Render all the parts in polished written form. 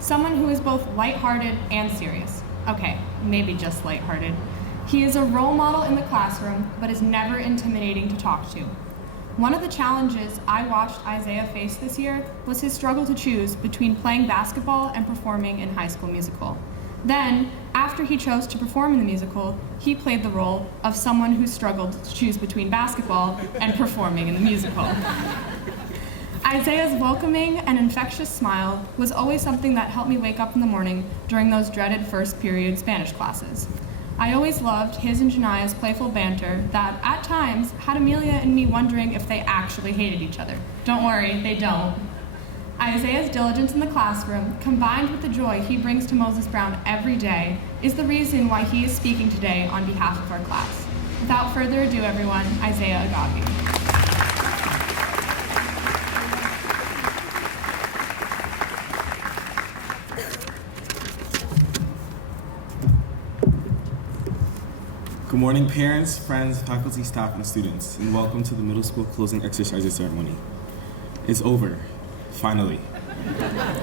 someone who is both lighthearted and serious. Okay, maybe just lighthearted. He is a role model in the classroom, but is never intimidating to talk to. One of the challenges I watched Isaiah face this year was his struggle to choose between playing basketball and performing in High School Musical. Then, after he chose to perform in the musical, he played the role of someone who struggled to choose between basketball and performing in the musical. Isaiah's welcoming and infectious smile was always something that helped me wake up in the morning during those dreaded first period Spanish classes. I always loved his and Jania's playful banter that, at times, had Amelia and me wondering if they actually hated each other. Don't worry, they don't. Isaiah's diligence in the classroom, combined with the joy he brings to Moses Brown every day, is the reason why he is speaking today on behalf of our class. Without further ado, everyone, Isaiah Agapi. Good morning, parents, friends, faculty, staff, and students, and welcome to the middle school closing exercises ceremony. It's over, finally.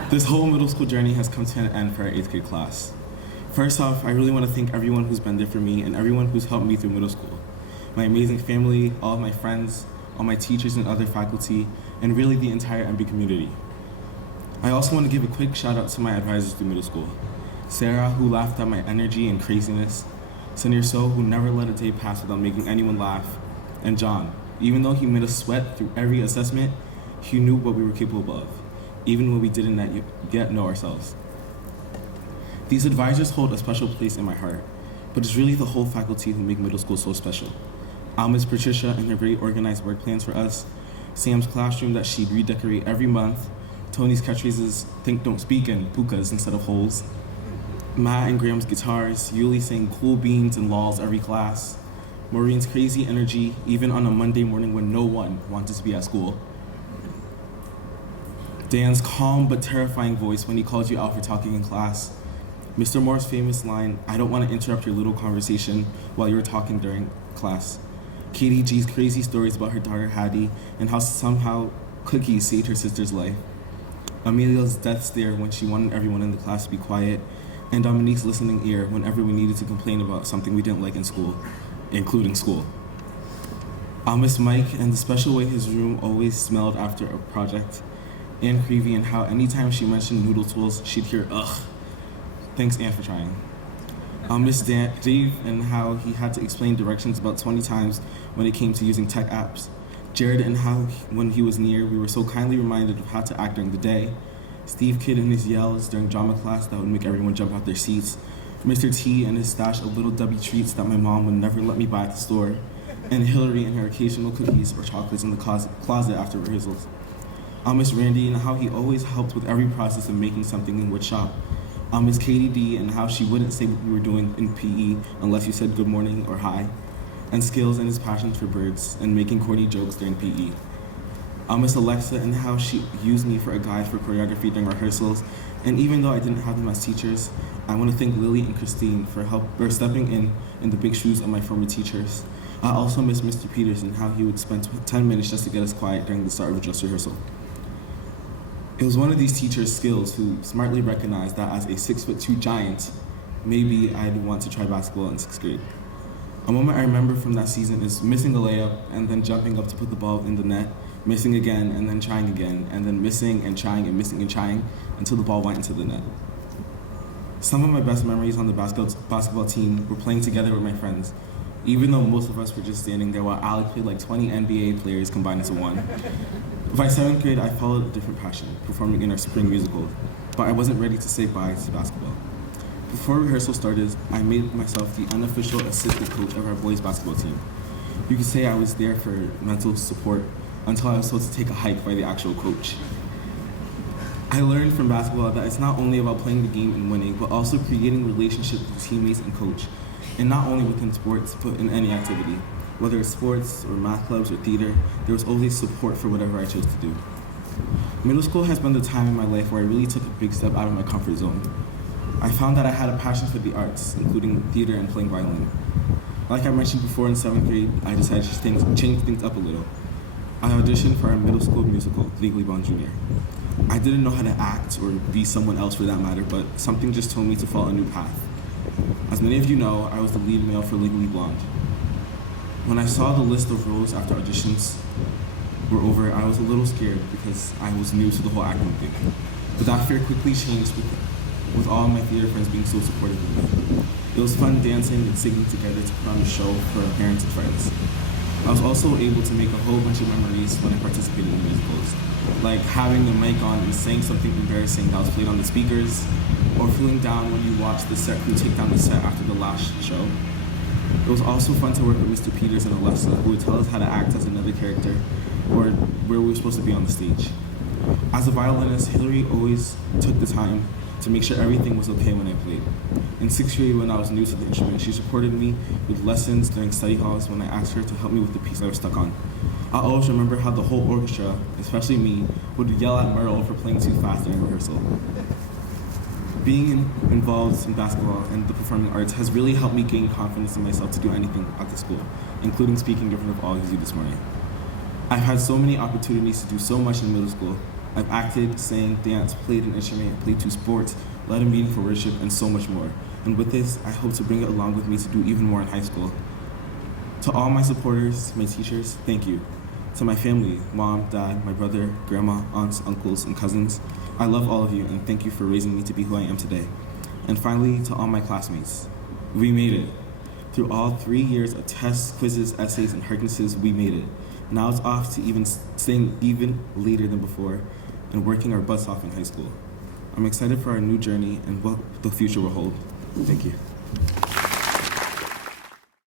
This whole middle school journey has come to an end for our 8th grade class. First off, I really want to thank everyone who's been there for me and everyone who's helped me through middle school. My amazing family, all of my friends, all my teachers and other faculty, and really the entire MB community. I also want to give a quick shout out to my advisors through middle school. Sarah, who laughed at my energy and craziness, Sunir So, who never let a day pass without making anyone laugh, and John. Even though he made us sweat through every assessment, he knew what we were capable of, even when we didn't yet know ourselves. These advisors hold a special place in my heart, but it's really the whole faculty who make middle school so special. I'll miss Patricia and her very organized work plans for us, Sam's classroom that she'd redecorate every month, Tony's catchphrases, think, don't speak, and pukas instead of holes, Matt and Graham's guitars, Yuli saying cool beans and lols every class, Maureen's crazy energy, even on a Monday morning when no one wanted to be at school, Dan's calm but terrifying voice when he called you out for talking in class, Mr. Moore's famous line, I don't want to interrupt your little conversation while you're talking during class, Katie G's crazy stories about her daughter Hattie and how somehow cookies saved her sister's life, Amelia's death stare when she wanted everyone in the class to be quiet, and Dominique's listening ear whenever we needed to complain about something we didn't like in school, including school. I'll miss Mike and the special way his room always smelled after a project, Anne Creevy and how anytime she mentioned noodle tools, she'd hear, ugh. Thanks, Anne, for trying. I'll miss Dave and how he had to explain directions about 20 times when it came to using tech apps, Jared and how when he was near, we were so kindly reminded of how to act during the day, Steve Kidd and his yells during drama class that would make everyone jump out their seats, Mr. T and his stash of little Debbie treats that my mom would never let me buy at the store, and Hillary and her occasional cookies or chocolates in the closet after rehearsals. I'll miss Randy and how he always helped with every process of making something in wood shop. I'll miss Katie D and how she wouldn't say what we were doing in PE unless you said good morning or hi, and Skills and his passion for birds and making corny jokes during PE. I'll miss Alexa and how she used me for a guide for choreography during rehearsals, and even though I didn't have them as teachers, I want to thank Lily and Christine for stepping in the big shoes of my former teachers. I also miss Mr. Peters and how he would spend 10 minutes just to get us quiet during the start of a dress rehearsal. It was one of these teachers' skills who smartly recognized that as a 6'2" giant, maybe I'd want to try basketball in 6th grade. A moment I remember from that season is missing a layup and then jumping up to put the ball in the net, missing again and then trying again, and then missing and trying and missing and trying until the ball went into the net. Some of my best memories on the basketball team were playing together with my friends, even though most of us were just standing there while Alec played like 20 NBA players combined into one. By 7th grade, I followed a different passion, performing in our spring musical, but I wasn't ready to say bye to basketball. Before rehearsal started, I made myself the unofficial assistant coach of our boys basketball team. You could say I was there for mental support until I was told to take a hike by the actual coach. I learned from basketball that it's not only about playing the game and winning, but also creating relationships with teammates and coach, and not only within sports, but in any activity. Whether it's sports or math clubs or theater, there was always support for whatever I chose to do. Middle school has been the time in my life where I really took a big step out of my comfort zone. I found that I had a passion for the arts, including theater and playing violin. Like I mentioned before in 7th grade, I decided to change things up a little. I auditioned for our middle school musical, Legally Blonde Jr. I didn't know how to act or be someone else for that matter, but something just told me to follow a new path. As many of you know, I was the lead male for Legally Blonde. When I saw the list of roles after auditions were over, I was a little scared because I was new to the whole acting thing. But that fear quickly changed with all my theater friends being so supportive of me. It was fun dancing and singing together to put on a show for our parents and friends. I was also able to make a whole bunch of memories when I participated in musicals, like having the mic on and saying something embarrassing that was played on the speakers, or feeling down when you watch the set crew take down the set after the last show. It was also fun to work with Mr. Peters and Alessa, who would tell us how to act as another character, or where we were supposed to be on the stage. As a violinist, Hillary always took the time to make sure everything was okay when I played. In 6th grade, when I was new to the instrument, she supported me with lessons during study halls when I asked her to help me with the piece I was stuck on. I always remember how the whole orchestra, especially me, would yell at Merle for playing too fast during rehearsal. Being involved in basketball and the performing arts has really helped me gain confidence in myself to do anything at the school, including speaking in front of all of you this morning. I've had so many opportunities to do so much in middle school. I've acted, sang, danced, played an instrument, played 2 sports, led a meeting for worship, and so much more. And with this, I hope to bring it along with me to do even more in high school. To all my supporters, my teachers, thank you. To my family, mom, dad, my brother, grandma, aunts, uncles, and cousins, I love all of you and thank you for raising me to be who I am today. And finally, to all my classmates, we made it. Through all 3 years of tests, quizzes, essays, and Herculeses, we made it. Now it's off to staying even later than before and working our butts off in high school. I'm excited for our new journey and what the future will hold. Thank you.